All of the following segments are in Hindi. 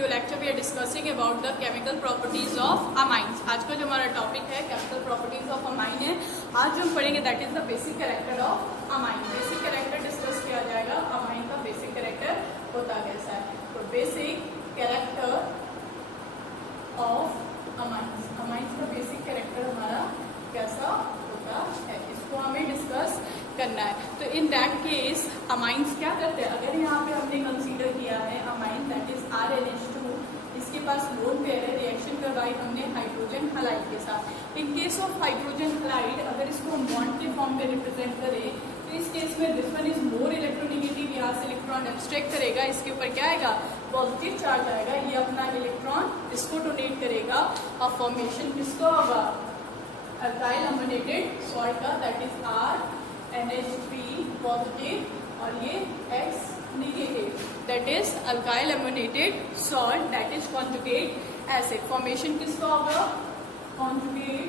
Video lecture we are discussing about the chemical properties of amines. आज का जो हमारा टॉपिक है केमिकल प्रॉपर्टीज ऑफ अमाइन है। आज जो हम पढ़ेंगे that is the basic character of amine. Basic character discuss किया जाएगा। अमाइन का बेसिक कैरेक्टर होता कैसा है, तो basic character of amines, amines का बेसिक कैरेक्टर हमारा कैसा होता है, इसको हमें डिस्कस करना है। तो इन दैट केस अमाइंस क्या करते हैं, अगर यहाँ पे हमने कंसीडर किया है अमाइन दैट इज RnH2, इसके पास लोन पेयर है, रिएक्शन करवाई हमने हाइड्रोजन हलाइड के साथ। इन केस ऑफ हाइड्रोजन हलाइड अगर इसको बॉन्ड के फॉर्म में रिप्रेजेंट करें तो इस केस में this one is more electronegative, यहाँ से इलेक्ट्रॉन एब्स्ट्रैक्ट करेगा, इसके ऊपर क्या आएगा, पॉजिटिव चार्ज आएगा, ये अपना इलेक्ट्रॉन इसको डोनेट करेगा और फॉर्मेशन किसका होगा, अल्काइल अमोनेटेड सॉल्ट का दैट इज NH3 पॉजिटिव और ये X negative that is alkyl ammoniated salt that is conjugate acid. Formation किसका होगा, कॉन्जुगेट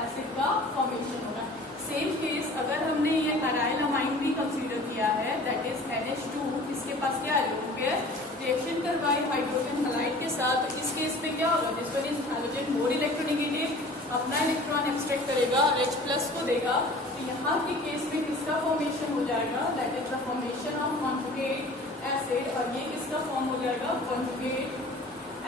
एसिड का फॉर्मेशन होगा। सेम केस अगर हमने ये एराइल अमाइन भी कंसीडर किया है दैट इज NH2, इसके पास क्या है, लोन पेयर, रिएक्शन करवाई हाइड्रोजन हलाइड के साथ, इस केस में क्या होगा, this one is hydrogen more electronegative, अपना इलेक्ट्रॉन एक्सट्रैक्ट करेगा और H+ को देगा। तो यहाँ के केस में किसका फॉर्मेशन हो जाएगा, that is the formation of conjugate acid, और ये किसका फॉर्म हो जाएगा, कॉन्जुगेट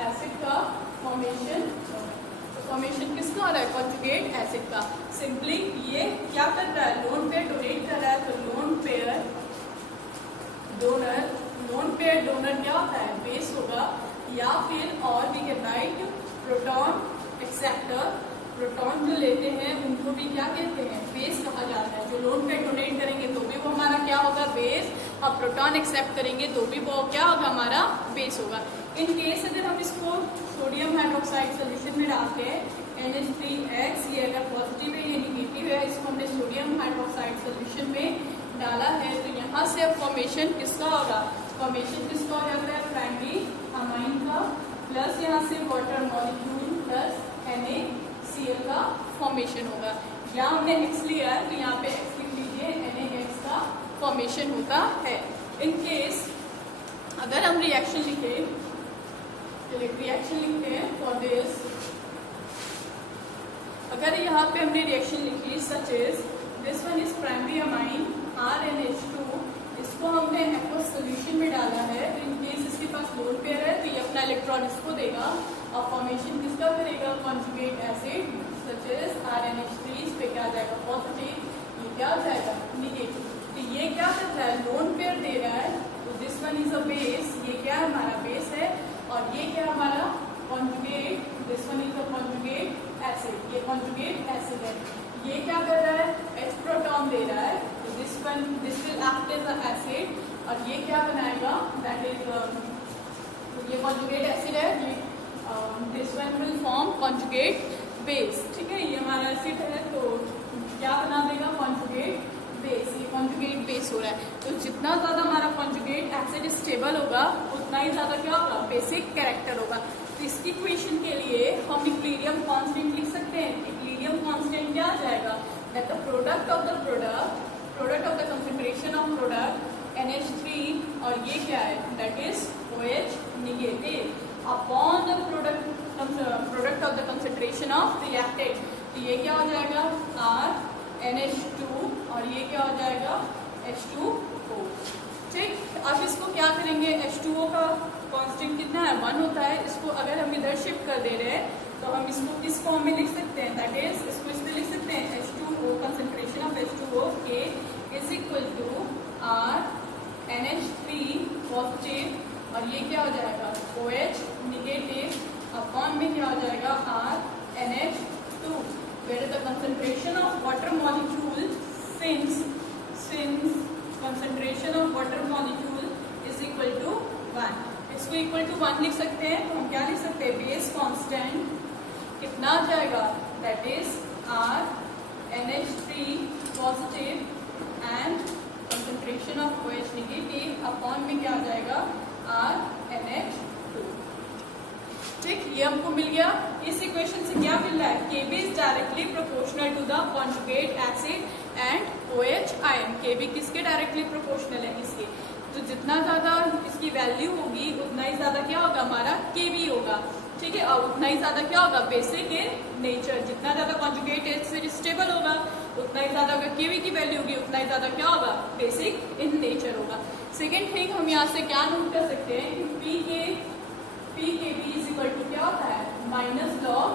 एसिड का फॉर्मेशन। तो फॉर्मेशन किसका हो रहा है, कॉन्जुगेट एसिड का। सिंपली ये क्या कर रहा है, लोन पेयर डोनेट कर रहा है, तो लोन पेयर डोनर क्या होता है, बेस होगा, या फिर और भी can write proton acceptor, proton जो लेते हैं उनको भी क्या कहते हैं, बेस कहा जाता है। जो लोन पेयर डोनेट करेंगे तो भी वो हमारा क्या होगा, बेस, और प्रोटॉन एक्सेप्ट करेंगे तो भी वो क्या होगा, हमारा बेस होगा। इन केस अगर हम इसको सोडियम हाइड्रोक्साइड सोल्यूशन में डालते हैं NH3X, ये अगर पॉजिटिव है ये निगेटिव है, इसको हमने सोडियम हाइड्रोक्साइड सोल्यूशन में डाला है, तो यहाँ से अब फॉर्मेशन किसका होगा, फॉर्मेशन किसका हो जाता है, प्राइमरी अमाइन का, प्लस यहाँ से वाटर मॉलिक्यूल प्लस NaCl का फॉर्मेशन होगा। यहाँ हमने X लिया है तो यहाँ पे X लिख लीजिए, NaX का फॉर्मेशन होता है। इन केस अगर हम रिएक्शन लिखे, रिएक्शन लिखते हैं फॉर दिस, अगर यहाँ पे हमने रिएक्शन लिखी such is this one is primary amine RnH2, इसको हमने एक्वस सोल्यूशन में डाला है, तो इन केस इसके पास लोन पेयर है तो ये अपना इलेक्ट्रॉन इसको देगा और फॉर्मेशन किसका करेगा, conjugate acid such is RnH3, इस पे क्या आ जाएगा, पॉजिटिव, ये क्या हो जाएगा, निगेटिव। तो ये क्या कर रहा है, लोन पेयर दे रहा है, तो this one is a base, ये क्या हमारा बेस है, और ये क्या हमारा conjugate, this one is a conjugate acid, ये कॉन्जुगेट एसिड है। ये क्या कर रहा है, H प्रोटॉन दे रहा है, तो this will act as a acid, और ये क्या बनाएगा, दैट इज ये कॉन्जुगेट एसिड है, ये this one will form conjugate base. ठीक है, ये हमारा एसिड है तो क्या बना देगा, कॉन्जुगेट बेस, ये कॉन्जुगेट बेस हो रहा है। तो जितना ज्यादा हमारा कॉन्जुगेट एसिड स्टेबल होगा उतना ही ज्यादा क्या होगा, बेसिक कैरेक्टर होगा। तो इसकी इक्वेशन के लिए हम इक्विलिब्रियम कांस्टेंट लिख सकते हैं। इक्विलिब्रियम कांस्टेंट क्या आ जाएगा, that the product of the concentration of product NH3, और ये क्या है, that is OH negative, upon the product of the concentration of reactant, तो ये क्या हो जाएगा, RnH2, और ये क्या हो जाएगा, H2O। ठीक, अब इसको क्या करेंगे, H2O का कांस्टेंट कितना है, 1 होता है, इसको अगर हम इधर शिफ्ट कर दे रहे हैं तो हम इसको किस फॉर्म में लिख सकते हैं, दैट इज इसको इस पे लिख सकते हैं, H2O, concentration of H2O K is equal to RnH3 positive, और ये क्या हो जाएगा, OH नेगेटिव, अपॉन में क्या हो जाएगा, RnH2, where the concentration of water molecule since concentration of water molecule is equal to 1, इसको इक्वल टू 1 लिख सकते हैं, तो हम क्या लिख सकते हैं, बेस कांस्टेंट कितना आ जाएगा, that is RnH3 positive and concentration of OH negative, upon में क्या आ जाएगा, RnH2। ठीक, ये हमको मिल गया। इस इक्वेशन से क्या मिल रहा है, Kb is directly proportional to the conjugate acid and OH ion. Kb किसके डायरेक्टली प्रोपोर्शनल है, इसके। तो जितना ज्यादा इसकी वैल्यू होगी उतना ही ज्यादा क्या होगा हमारा केवी होगा, ठीक है, और उतना ही ज्यादा क्या होगा बेसिक इन नेचर। जितना ज्यादा कॉन्जुगेट एच फिर स्टेबल होगा उतना ही ज्यादा अगर केवी की वैल्यू होगी उतना ही ज्यादा क्या होगा बेसिक इन नेचर होगा। सेकेंड थिंग हम यहाँ से क्या नोट कर सकते हैं कि P K B is equal to क्या होता है माइनस लॉग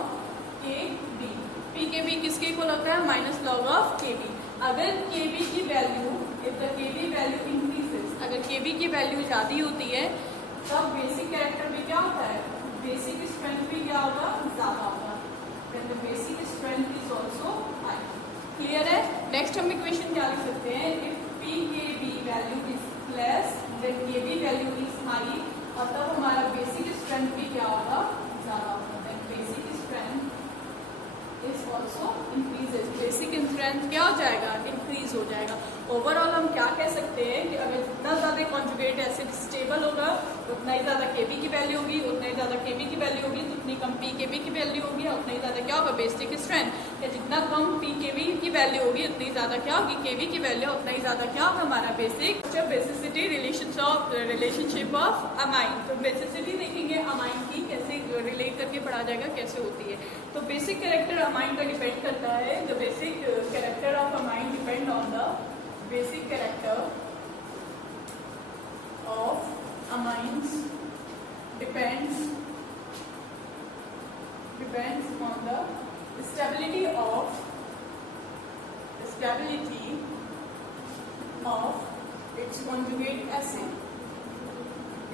के बी। पी के बी किसके इक्वल होता है माइनस लॉग ऑफ के बी। अगर के बी की वैल्यू इफ द के बी वैल्यू इंक्रीजेस, अगर के बी की वैल्यू ज्यादा होती है तब बेसिक कैरेक्टर भी क्या होता है बेसिक स्ट्रेंथ भी क्या होगा ज्यादा होगा। Then the basic strength is also high. Clear है। नेक्स्ट हम इक्वेशन क्या लिख सकते हैं if P K B value is less than K B value is high, और तब हमारा बेसिक स्ट्रेंथ भी क्या होगा ज्यादा होगा। Then basic strength is also increases, basic strength क्या हो जाएगा इंक्रीज हो जाएगा। ओवरऑल हम क्या कह सकते हैं कि अगर जितना ज्यादा कॉन्जुगेट एसिड स्टेबल होगा उतना ही ज्यादा केबी की वैल्यू होगी, उतना ही ज्यादा केबी की वैल्यू होगी तो उतनी कम पी केबी की वैल्यू होगी, और उतना ही ज्यादा क्या होगा बेसिक स्ट्रेंथ। या जितना कम पी केबी की वैल्यू होगी उतनी ज्यादा क्या होगी केबी की वैल्यू, उतना ही ज्यादा क्या होगा हमारा basic. Basicity relationship of amine, तो बेसिसिटी देखेंगे अमाइन की कैसे रिलेट करके पढ़ा जाएगा कैसे होती है। तो बेसिक कैरेक्टर अमाइन का डिपेंड करता है, the basic character of amine depend on the basic character of amines depends on the stability of its conjugate acid।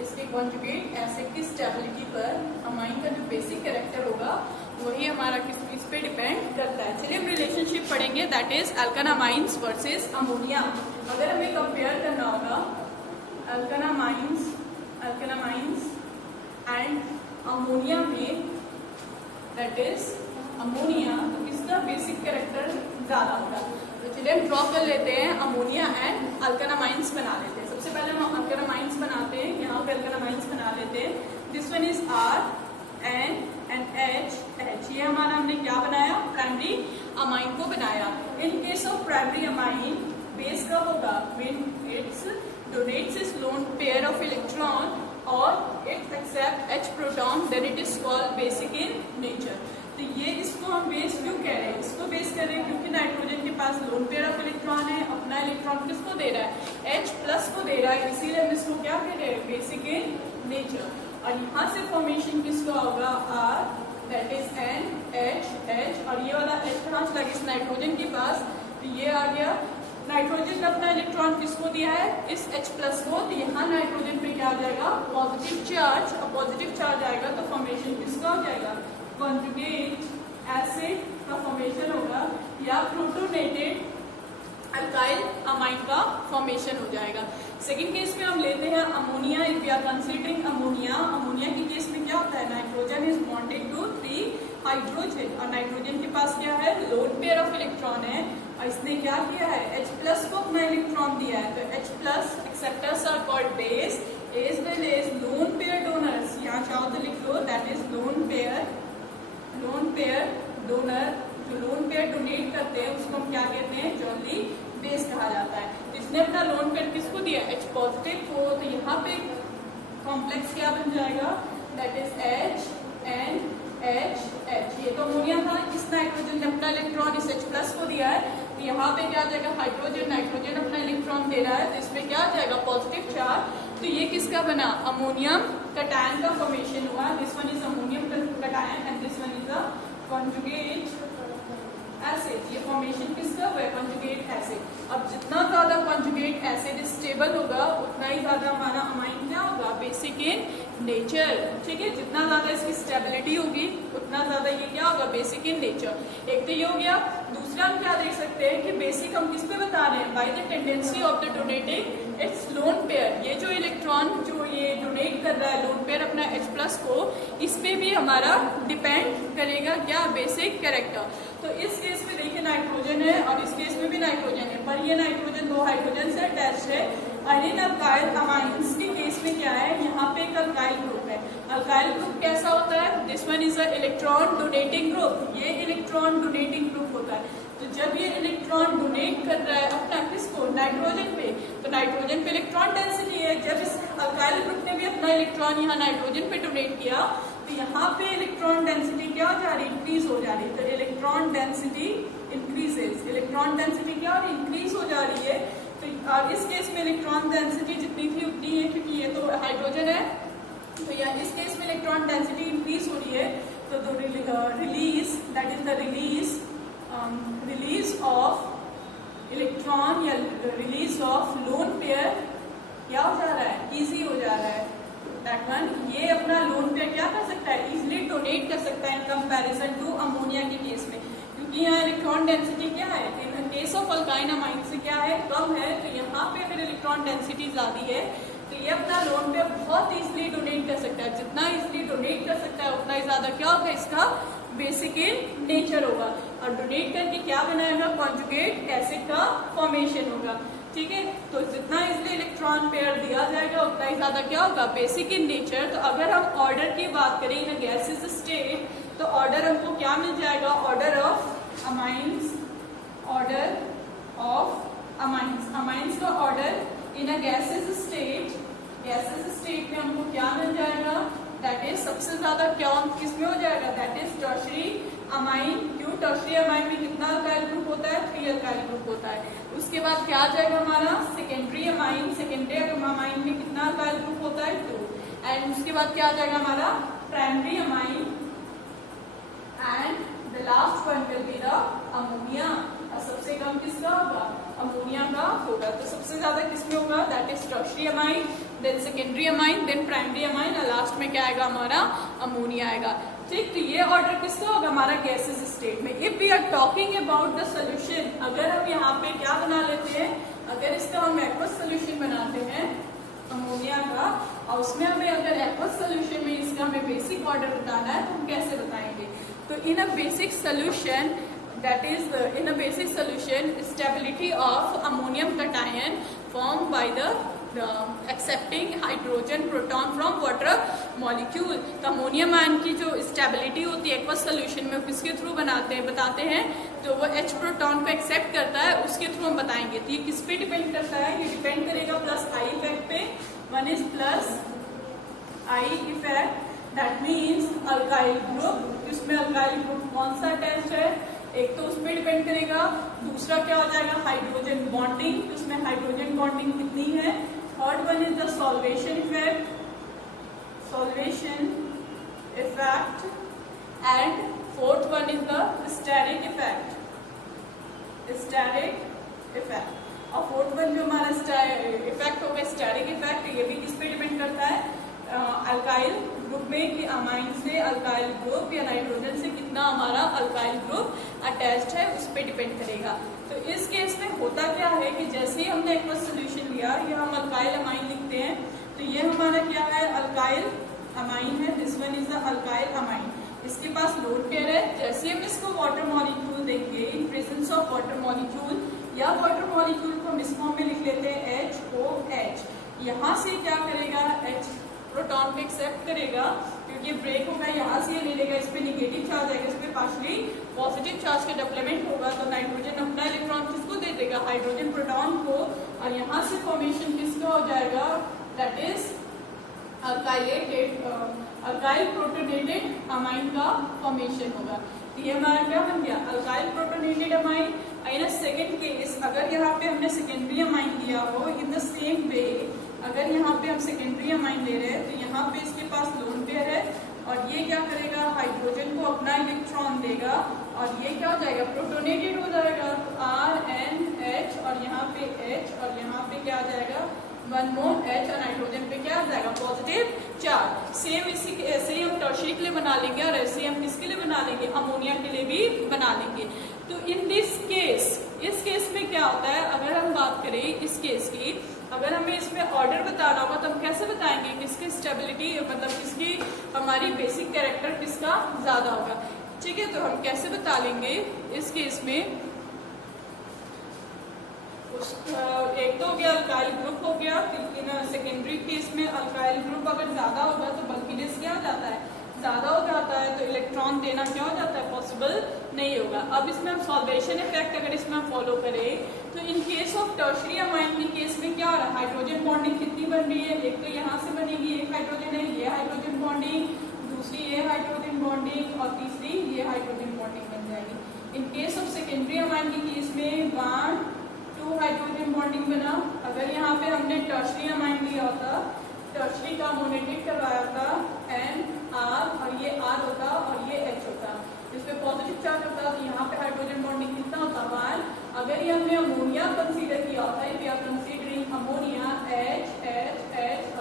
इसके कॉन्जुगेट एसिड की स्टेबिलिटी पर अमाइन का जो बेसिक कैरेक्टर होगा वही हमारा किस पे डिपेंड करता है। चलिए हम रिलेशनशिप पढ़ेंगे दैट इज अल्कानामाइंस वर्सेस अमोनिया। अगर हमें कंपेयर करना होगा अल्कानामाइंस एंड अमोनिया में, दैट इज अमोनिया, तो किसका बेसिक कैरेक्टर ज्यादा होगा। तो चलिए हम ड्रॉ कर लेते हैं अमोनिया एंड अल्कानामाइंस बना लेते हैं। सबसे पहले हम अल्कानामाइंस बनाते हैं, यहाँ पे अल्कानामाइंस बना लेते हैं। This one is R and H, ये हमारा हमने क्या बनाया प्राइमरी अमाइन को बनाया। In case of primary amine base कब होगा when it's donates its lone pair of electron और it accept H proton, then it is called basic in nature. तो ये इसको हम बेस क्यों कह रहे हैं, इसको बेस कर रहे हैं क्योंकि नाइट्रोजन के पास लोन पेयर ऑफ इलेक्ट्रॉन है, अपना इलेक्ट्रॉन किसको दे रहा है H प्लस को दे रहा है, इसीलिए हम इसको क्या कह रहे हैं बेसिक इन नेचर। और यहाँ से फॉर्मेशन किसका होगा R, दैट इज NH, और ये वाला H कहाँ चला गया इस नाइट्रोजन के पास, तो ये आ गया। नाइट्रोजन ने अपना इलेक्ट्रॉन किसको दिया है इस H प्लस को, तो यहाँ नाइट्रोजन पे क्या आ जाएगा पॉजिटिव चार्ज, और पॉजिटिव चार्ज आएगा तो फॉर्मेशन किसका हो जाएगा कॉन्जुगेट एसिड का फॉर्मेशन होगा, या प्रोटोनेटेड अल्काइल अमाइन का फॉर्मेशन हो जाएगा। सेकेंड केस में हम लेते हैं ammonia. If we are considering ammonia के केस में क्या होता है nitrogen is bonded to 3 hydrogen, और नाइट्रोजन के पास क्या है लोन पेयर ऑफ इलेक्ट्रॉन है, और इसने क्या किया है H प्लस को अपना इलेक्ट्रॉन दिया है। तो H plus acceptors are called base as well as lone pair donors. यहाँ चाहो तो लिख लो that is lone pair donor. जो लोन पेयर डोनेट करते हैं उसको हम क्या कहते हैं जनरली बेस कहा जाता है। जिसने अपना लोन पेयर किसको दिया H पॉजिटिव को, तो यहाँ पे कॉम्प्लेक्स क्या बन जाएगा दैट इज H। ये तो अमोनिया था, इस नाइट्रोजन ने अपना इलेक्ट्रॉन इस H प्लस को दिया है, तो यहाँ पे क्या आ जाएगा नाइट्रोजन अपना इलेक्ट्रॉन दे रहा है, तो इसमें क्या आ जाएगा पॉजिटिव चार्ज। तो ये किसका बना अमोनियम कटायन का फॉर्मेशन हुआ। This one is ammonium cation and this one is a conjugate acid. ये फॉर्मेशन किसका हुआ है कॉन्जुगेट एसिड। अब जितना ज्यादा कॉन्जुगेट एसिड स्टेबल होगा उतना ही ज्यादा हमारा अमाइन क्या होगा बेसिक इन नेचर। ठीक है, जितना ज्यादा इसकी स्टेबिलिटी होगी उतना ज्यादा ये क्या होगा बेसिक इन नेचर। एक तो ये हो गया। दूसरा हम क्या देख सकते हैं कि बेसिक हम किस पे बता रहे हैं by the tendency of the donating it's lone pair. ये जो इलेक्ट्रॉन जो ये डोनेट कर रहा है लोन पेयर अपना H प्लस को, इस पे भी हमारा डिपेंड करेगा क्या बेसिक कैरेक्टर। तो इस केस में देखिए नाइट्रोजन है और इस केस में भी नाइट्रोजन है, पर ये नाइट्रोजन 2 हाइड्रोजन से अटैच है। और इन अल्काइल अमाइंस के केस में क्या है यहाँ पे एक अल्काइल ग्रुप है। अल्काइल ग्रुप कैसा होता है this one is a electron donating group. ये इलेक्ट्रॉन डोनेटिंग ग्रुप होता है। तो जब ये इलेक्ट्रॉन डोनेट कर रहा है अपना किसको नाइट्रोजन पे, तो नाइट्रोजन पे इलेक्ट्रॉन डेंसिटी है। जब इस अल्काइल ग्रुप ने भी इलेक्ट्रॉन यहाँ नाइट्रोजन पे डोनेट किया तो यहाँ पे इलेक्ट्रॉन डेंसिटी क्या हो जा रही है, इंक्रीज हो जा रही है। तो electron density increases, electron density क्या हो रही है, इंक्रीज हो जा रही है। तो अब इस केस में इलेक्ट्रॉन डेंसिटी जितनी थी उतनी है, क्योंकि ये तो हाइड्रोजन है, तो यहाँ इस केस में इलेक्ट्रॉन डेंसिटी इंक्रीज हो रही है। तो release, that is the release of electron या रिलीज ऑफ लोन पेयर क्या हो जा रहा है, इजी हो जा रहा है। दैट वन, ये अपना लोन पेयर क्या कर सकता है, इजिली डोनेट कर सकता है इन कंपैरिजन टू अमोनिया के केस में, क्योंकि यहाँ इलेक्ट्रॉन डेंसिटी क्या है, इन केस ऑफ अल्काइन अमाइन से क्या है, कम है। तो यहाँ पे अगर इलेक्ट्रॉन डेंसिटी ज्यादा है तो ये अपना लोन पेयर बहुत इजिली डोनेट कर सकता है। जितना इजिली डोनेट कर सकता है उतना ही ज्यादा क्या होगा, इसका बेसिक इन नेचर होगा, और डोनेट करके क्या बनाएगा, कॉन्जुगेट एसिड का फॉर्मेशन होगा। ठीक है, तो जितना इजिली इलेक्ट्रॉन पेयर दिया जाएगा उतना ही ज्यादा क्या होगा, बेसिक इन नेचर। तो अगर हम ऑर्डर की बात करें इन गैसेस स्टेट, तो ऑर्डर हमको क्या मिल जाएगा, order of amines, order of amines, amines का order in a gases state, gases state में हमको क्या मिल जाएगा, दैट इज सबसे ज्यादा कौन किसमें हो जाएगा, दैट इज टर्शरी अमाइन। क्यों, टर्शरी अमाइन में कितना अल्काइल ग्रुप होता है, 3 अल्काइल ग्रुप होता है। उसके बाद क्या आ जाएगा हमारा सेकेंडरी अमाइन, सेकेंडरी अमाइन में कितना अल्काइल ग्रुप होता है, 2। एंड उसके बाद क्या आ जाएगा हमारा primary amine, and the last one will be the ammonia. और सबसे कम किसका होगा, अमोनिया का होगा। तो सबसे ज्यादा किसमें होगा, that is tertiary amine, then secondary amine, then primary amine, और लास्ट में क्या आएगा हमारा अमोनिया आएगा। ठीक, तो ये ऑर्डर किसका होगा, हमारा गैसेस स्टेट में। If we are talking about the solution, अगर हम यहाँ पे क्या बना लेते हैं, अगर इसका हम एक्वस सोल्यूशन बनाते हैं अमोनिया का, और उसमें हमें अगर एक्वस सोल्यूशन में इसका हमें बेसिक ऑर्डर बताना है तो हम कैसे बताएंगे। तो in a basic solution, that is in a basic solution, stability of ammonium cation formed by the accepting hydrogen proton from water molecule। तो अमोनियम आयन की जो स्टेबिलिटी होती है एक्वस सोल्यूशन में, किसके थ्रू बताते हैं, तो वो H प्रोटॉन को एक्सेप्ट करता है, उसके थ्रू हम बताएंगे। तो ये किस पे डिपेंड करता है, ये डिपेंड करेगा प्लस आई इफेक्ट पे। One is plus I effect, that means alkyl group, इसमें अल्काइल ग्रुप कौन सा अटैच है, एक तो उसमें डिपेंड करेगा, दूसरा क्या हो जाएगा हाइड्रोजन बॉन्डिंग, उसमें हाइड्रोजन बॉन्डिंग कितनी है। Third one is the solvation effect, solvation effect, and fourth one is the steric effect, steric effect. और फोर्थ वन जो हमारा इफेक्ट होगा स्टेरिक इफेक्ट, ये भी किस पे डिपेंड करता है, अल्काइल ग्रुप में कि अमाइन से अल्काइल ग्रुप या नाइट्रोजन से कितना हमारा अल्काइल ग्रुप अटैच्ड है, उस पर डिपेंड करेगा। तो इस केस में होता क्या है कि जैसे ही हमने एक्वस सोल्यूशन लिया, ये हम अल्काइल अमाइन लिखते हैं, तो ये हमारा क्या है, अल्काइल अमाइन है, this one is the alkyl amine. इसके पास लोन पेयर है, जैसे हम इसको वाटर मॉलिक्यूल देंगे in presence of water molecule, या वाटर मॉलिक्यूल को हम इस फॉर्म में लिख लेते हैं HOH। यहाँ से क्या करेगा, H प्रोटॉन को एक्सेप्ट करेगा, क्योंकि ब्रेक होगा, यहाँ से ले लेगा, इस पे नेगेटिव चार्ज आएगा, इस पे पार्शली पॉजिटिव चार्ज का डेवलपमेंट होगा। तो नाइट्रोजन अपना इलेक्ट्रॉन किसको दे देगा, हाइड्रोजन प्रोटॉन को, और यहाँ से फॉर्मेशन किसका हो जाएगा, that is alkyl protonated amine का फॉर्मेशन होगा। तो ये हमारा क्या बन गया, alkyl protonated amine. In second case, अगर यहाँ पे हमने सेकेंडरी अमाइन लिया हो, इन द सेम वे अगर यहाँ पे हम सेकेंडरी अमाइन ले रहे हैं, तो यहाँ पे इसके पास लोन पेयर है, और ये क्या करेगा, हाइड्रोजन को अपना इलेक्ट्रॉन देगा, और ये क्या हो जाएगा, प्रोटोनेटेड हो जाएगा, तो RNH, और यहाँ पे H, और यहाँ पे क्या आ जाएगा, 1 मोल H, और नाइट्रोजन पे क्या आ जाएगा, पॉजिटिव चार्ज। सेम इसी ऐसे ही हम टर्शरी के लिए बना लेंगे, और ऐसे ही हम किसके लिए बना लेंगे, अमोनिया के लिए भी बना लेंगे। तो इन दिस केस, इस केस में क्या होता है, अगर हम बात करें इस केस की, अगर हमें इसमें ऑर्डर बताना होगा तो हम कैसे बताएंगे, किसकी स्टेबिलिटी, मतलब किसकी हमारी बेसिक कैरेक्टर किसका ज्यादा होगा। ठीक है, तो हम कैसे बता लेंगे इस केस में, एक तो हो गया अल्काइल ग्रुप हो गया, लेकिन सेकेंडरी केस में अल्काइल ग्रुप अगर ज्यादा होगा तो बल्किनेस क्या हो जाता है, ज्यादा हो जाता है, तो इलेक्ट्रॉन देना क्या हो जाता है, पॉसिबल नहीं होगा। अब इसमें हम सॉल्वेशन इफेक्ट अगर इसमें हम फॉलो करें, तो इन केस ऑफ टर्शरी अमाइन के केस में क्या हो रहा है, हाइड्रोजन बॉन्डिंग कितनी बन रही है, एक तो यहाँ से बनेगी, एक हाइड्रोजन है इन केस ऑफ सेकेंडरी अमाइन की केस में 1 2 हाइड्रोजन बॉन्डिंग बना। अगर यहाँ पे हमने टर्शरी अमाइन लिया होता, टर्शरी का अमोनेटेड करवाया था NR और ये R होता और ये H होता, इसमें पॉजिटिव चार्ज होता तो यहाँ पे हाइड्रोजन बॉन्डिंग कितना होता 1। अगर ये हमने अमोनिया कंसीडर किया होता है, we are considering ammonia H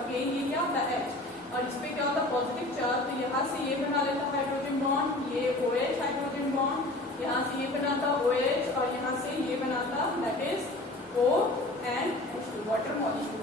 again ये क्या होता है H, और इस पे क्या होता पॉजिटिव चार्ज, तो यहाँ से ये बना लेता हाइड्रोजन बॉन्ड, ये OH हाइड्रोजन बॉन्ड, यहाँ से ये बनाता OH और यहाँ से ये बनाता that is O and H2 water molecule.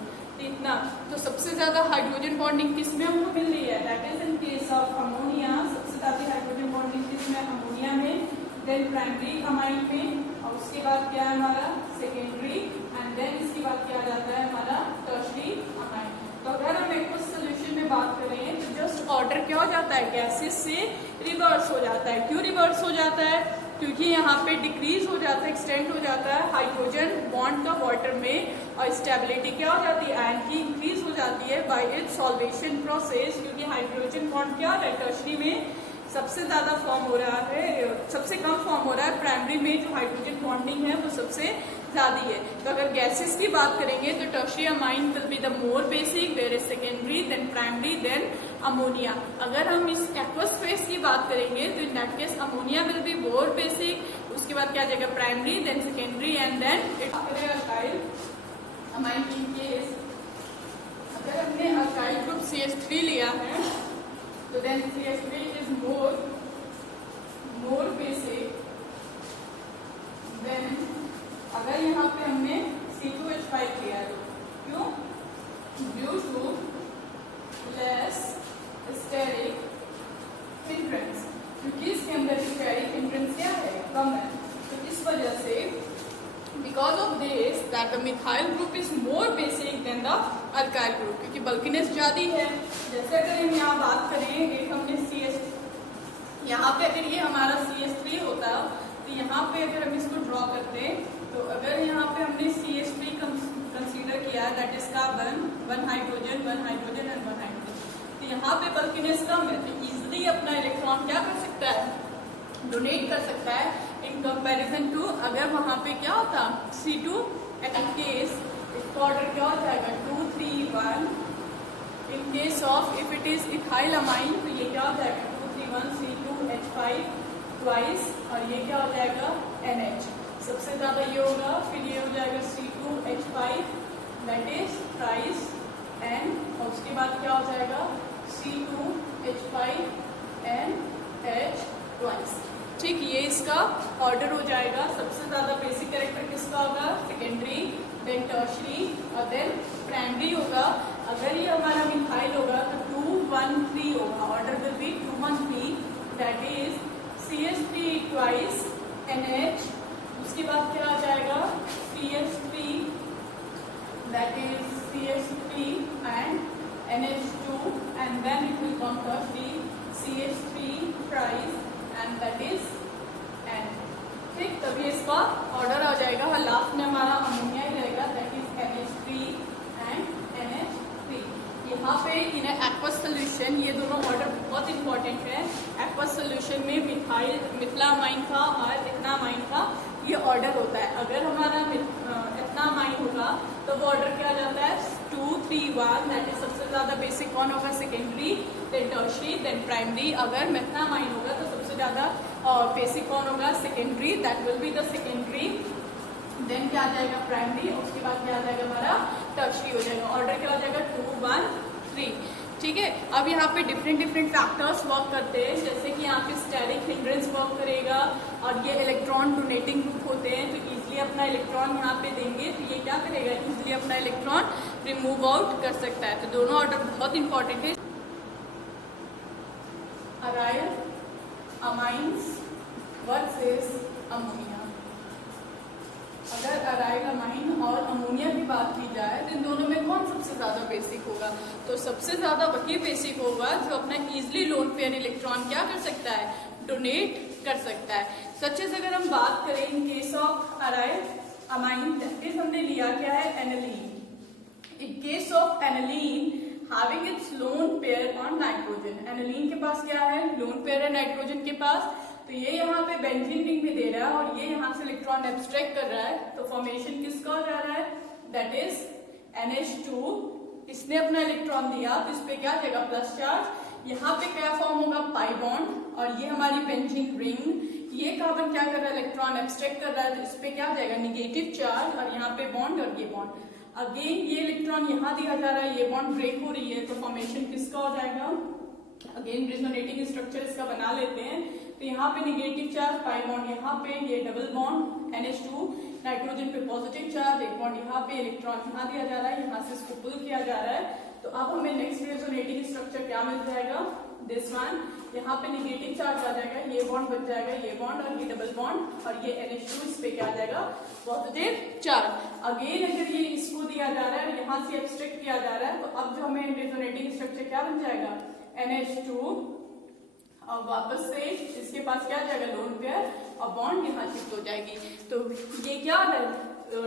इतना तो सबसे ज्यादा हाइड्रोजन बॉन्डिंग किस में हमको मिल रही है, that is in case of ammonia. सबसे ज्यादा हाइड्रोजन बॉन्डिंग किस में, अमोनिया में, देन प्राइमरी अमाइन में, और उसके बाद क्या है हमारा सेकेंडरी, एंड देन इसके बाद क्या आ जाता है हमारा टर्शरी अमाइन। तो अगर हम एक्वस सोल्यूशन में बात करें तो जस्ट ऑर्डर क्या हो जाता है, गैसेस से रिवर्स हो जाता है। क्यों रिवर्स हो जाता है, क्योंकि यहाँ पे डिक्रीज हो जाता है, एक्सटेंड हो जाता है हाइड्रोजन बॉन्ड का वाटर में, और स्टेबिलिटी क्या हो जाती है, आयन की इंक्रीज हो जाती है बाय इट्स सॉल्वेशन प्रोसेस, क्योंकि हाइड्रोजन बॉन्ड क्या है टर्शरी में सबसे ज्यादा फॉर्म हो रहा है, सबसे कम फॉर्म हो रहा है, प्राइमरी में जो हाइड्रोजन बॉन्डिंग है वो सबसे ज्यादा है। तो अगर गैसेस की बात करेंगे तो tertiary amine will be the more basic, where is secondary, then primary, then ammonia. अगर हम इस एक्वस फेज की बात करेंगे तो in that case ammonia will be more basic, उसके बाद क्या आ जाएगा primary, then secondary, and then alkyl amine की केस। अगर हमने अल्काइल ग्रुप CH3 लिया है तो then CH3 is more basic than अगर यहाँ पे हमने C2H5 लिया है, क्यों, due to less steric hindrance, क्योंकि इसके अंदर स्टेरिक हिंड्रेंस क्या है, कम है। तो इस वजह से because of this that the methyl group is more basic than the alkyl group, क्योंकि बल्किनेस ज्यादा है। जैसे अगर हम यहाँ बात करें, एक हमने यहाँ पे अगर ये हमारा CH3 होता तो यहाँ पे अगर हम इसको ड्रॉ करते तो अगर यहाँ पे हमने CH3 कंसीडर किया that is carbon, 1 hydrogen and 1 hydrogen, तो यहाँ पे बल्किनेस कम है, तो इजिली अपना इलेक्ट्रॉन क्या कर सकता है, डोनेट कर सकता है, इन कंपैरिजन टू अगर वहाँ पे क्या होता C2 एट केस इसका ऑर्डर क्या हो जाएगा 2 3 1। इन case of if it is ethyl amine तो ये क्या हो जाएगा 2 3 1 C2H5 ट्वाइस, और ये क्या हो जाएगा NH, सबसे ज्यादा ये होगा, फिर ये हो जाएगा C2H5 दैट इज ट्राइस, एंड और उसके बाद क्या हो जाएगा C2H5 NH ट्वाइस। ठीक, ये इसका ऑर्डर हो जाएगा। सबसे ज्यादा बेसिक कैरेक्टर किसका होगा, सेकेंडरी, देन टर्शरी और देन प्राइमरी होगा। अगर ये हमारा मिथाइल होगा तो 2 1 3 होगा, order will be 2 1 3 that is CH3 twice NH, उसके बाद क्या आ जाएगा CH3 that is CH3 and NH2, and then it will come tertiary CH3 thrice and that is N। ठीक, तभी इसका ऑर्डर आ जाएगा, और लास्ट में हमारा अमोनिया ही रहेगा that is NH3 and NH3। यहाँ पे इन एक्वस सोल्यूशन ये दोनों ऑर्डर बहुत इंपॉर्टेंट है। एक्वस सोल्यूशन में मिथिलामाइन का और इथेनामाइन का ये ऑर्डर होता है। अगर हमारा इथेनामाइन होगा तो वो ऑर्डर क्या जाता है 2 3 1, दैट इज सबसे ज्यादा बेसिक कौन होगा, secondary, then tertiary, then primary. अगर मेथनामाइन होगा तो सबसे ज्यादा बेसिक कौन होगा, secondary, that will be the secondary, then क्या आ जाएगा प्राइमरी, और उसके बाद क्या आ जाएगा हमारा टर्शरी हो जाएगा। ऑर्डर क्या हो जाएगा 2 1 3। ठीक है, अब यहाँ पे डिफरेंट फैक्टर्स वर्क करते हैं, जैसे कि यहाँ पे स्टेरिक हिंड्रेंस वर्क करेगा, और ये इलेक्ट्रॉन डोनेटिंग ग्रुप होते हैं, तो इजिली अपना इलेक्ट्रॉन यहाँ पे देंगे, तो ये क्या करेगा, इजिली अपना इलेक्ट्रॉन रिमूव आउट कर सकता है। तो दोनों ऑर्डर बहुत इंपॉर्टेंट है। Aryl amines versus ammonia. अगर अराइल अमाइन और अमोनिया की बात की जाए तो इन दोनों में कौन सबसे ज्यादा बेसिक होगा, तो सबसे ज्यादा वही बेसिक होगा जो अपना इजिली लोन पेयर इलेक्ट्रॉन क्या कर सकता है, डोनेट कर सकता है। सच एज अगर हम बात करें इन case of aryl amine, that हमने लिया क्या है aniline. In case of aniline having its lone pair on nitrogen, aniline के पास क्या है, लोन पेयर है नाइट्रोजन के पास, तो ये यहाँ पे बेंजीन रिंग में दे रहा है और ये यहाँ से इलेक्ट्रॉन एब्स्ट्रैक्ट कर रहा है, तो फॉर्मेशन किसका हो जा रहा है, दैट इज NH2। इसने अपना इलेक्ट्रॉन दिया तो इस पे क्या जाएगा, प्लस चार्ज। यहाँ पे क्या फॉर्म होगा, पाई बॉन्ड, और ये हमारी बेंजीन रिंग। ये कार्बन क्या कर रहा है, इलेक्ट्रॉन एब्स्ट्रैक्ट कर रहा है, तो इस पे क्या जाएगा, निगेटिव चार्ज, और यहाँ पे बॉन्ड और ये बॉन्ड। अगेन ये इलेक्ट्रॉन यहाँ दिया जा रहा है, ये बॉन्ड ब्रेक हो रही है, तो फॉर्मेशन किसका हो जाएगा, अगेन रेजोनेटिंग स्ट्रक्चर इसका बना लेते हैं। तो यहाँ पे निगेटिव चार्ज, पाई बॉन्ड यहाँ पे, ये डबल बॉन्ड NH2, नाइट्रोजन पे पॉजिटिव चार्ज, एक बॉन्ड यहाँ पे, इलेक्ट्रॉन यहाँ दिया जा रहा है, यहाँ से इसको पुल किया जा रहा है। तो अब हमें नेक्स्ट रेजोनेटिंग स्ट्रक्चर क्या मिल जाएगा, दिस वन। यहाँ पे निगेटिव चार्ज आ जाएगा, ये बॉन्ड बच जाएगा, ये बॉन्ड और ये डबल बॉन्ड, और ये NH2, इस पे क्या आ जाएगा, पॉजिटिव चार्ज। अगेन अगर ये इसको दिया जा रहा है, यहाँ से एब्स्ट्रैक्ट किया जा रहा है, तो अब जो हमें रेजोनेटिंग स्ट्रक्चर क्या बन जाएगा, NH2, और वापस से इसके पास क्या जाएगा, लोन पेयर, और बॉन्ड यहाँ शिफ्ट हो जाएगी। तो ये क्या है,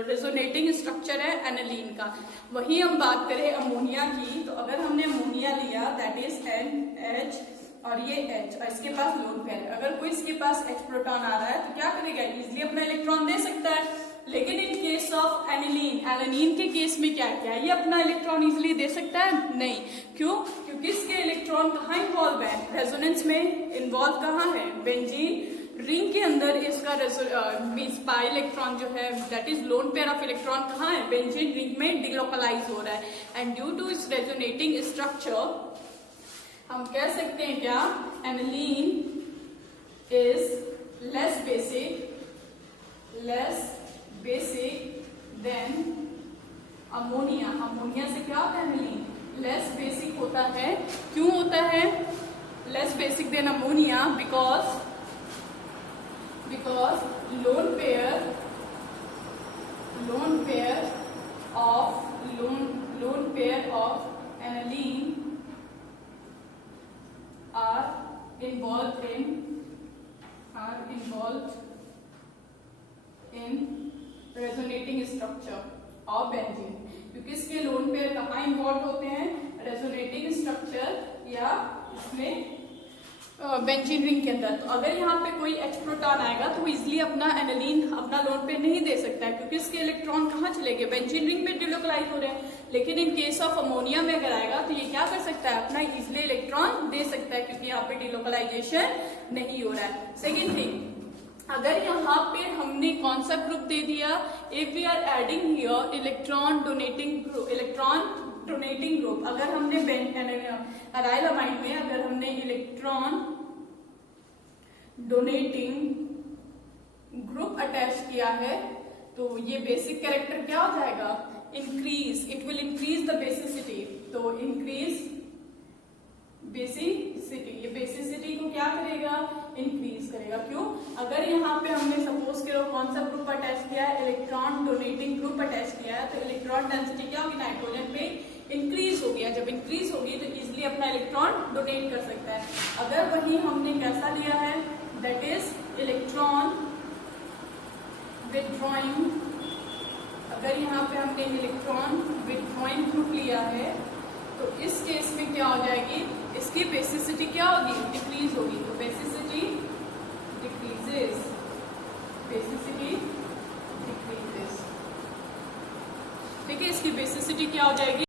रेजोनेटिंग स्ट्रक्चर है एनालीन का। वही हम बात करें अमोनिया की, तो अगर हमने अमोनिया लिया दैट इज NH और ये H, और इसके पास लोन पेयर, अगर कोई इसके पास H प्रोटॉन आ रहा है तो क्या करेगा, इजिली अपना इलेक्ट्रॉन दे सकता है। लेकिन इन केस ऑफ एनिलीन, एलानीन के केस में क्या क्या ये अपना इलेक्ट्रॉन इजिली दे सकता है, नहीं। क्यों, क्योंकि इसके इलेक्ट्रॉन कहाँ इन्वॉल्व है, रेजोनेंस में इन्वॉल्व कहाँ है, बेंजीन रिंग के अंदर। इसका मींस पाई इलेक्ट्रॉन जो है that is lone pair of electron कहाँ है, बेंजीन रिंग में डिलोकलाइज हो रहा है। एंड ड्यू टू इस रेजोनेटिंग स्ट्रक्चर हम कह सकते हैं क्या, aniline is less basic than ammonia. Ammonia से क्या होता है, एनिलीन लेस बेसिक होता है। क्यों होता है less basic than ammonia, because lone pair of aniline are involved in resonating structure of benzene। क्योंकि इसके लोन पेयर कहाँ इन्वॉल्व होते हैं, रेजोनेटिंग स्ट्रक्चर या इसमें बेंजीन रिंग के अंदर। तो अगर यहाँ पे कोई H प्रोटॉन आएगा तो वो इजिली अपना एनालीन अपना लोन पेयर नहीं दे सकता है, क्योंकि इसके इलेक्ट्रॉन कहाँ चले गए, बेंजीन रिंग में डिलोकलाइज हो रहे हैं। लेकिन इन केस ऑफ अमोनिया में अगर आएगा तो ये क्या कर सकता है, अपना इजिली इलेक्ट्रॉन दे सकता है, क्योंकि यहाँ पे डिलोकलाइजेशन नहीं हो रहा है। सेकेंड थिंग, अगर यहाँ पे हमने कौन सा ग्रुप दे दिया, if we are adding here electron donating group, अगर हमने अराइल अमाइड में अगर हमने इलेक्ट्रॉन डोनेटिंग ग्रुप अटैच किया है, तो ये बेसिक कैरेक्टर क्या हो जाएगा, increase, it will increase the basicity. तो इंक्रीज बेसिसिटी, ये बेसिसिटी को क्या करेगा, इंक्रीज करेगा। क्यों, अगर यहाँ पे हमने सपोज करो कौन सा ग्रुप अटैच किया है, इलेक्ट्रॉन डोनेटिंग ग्रुप अटैच किया है, तो इलेक्ट्रॉन डेंसिटी क्या होगी, नाइट्रोजन पे इंक्रीज हो गया। जब इंक्रीज होगी तो इजिली अपना इलेक्ट्रॉन डोनेट कर सकता है। अगर वही हमने कैसा लिया है, दैट इज इलेक्ट्रॉन विथड्रॉइंग, अगर यहाँ पे हमने इलेक्ट्रॉन विथड्रॉइंग ग्रुप लिया है तो इस केस में क्या हो जाएगी, इसकी बेसिसिटी क्या होगी, डिक्रीज होगी। तो बेसिसिटी डिक्रीजेस, ठीक है, इसकी बेसिसिटी क्या हो जाएगी,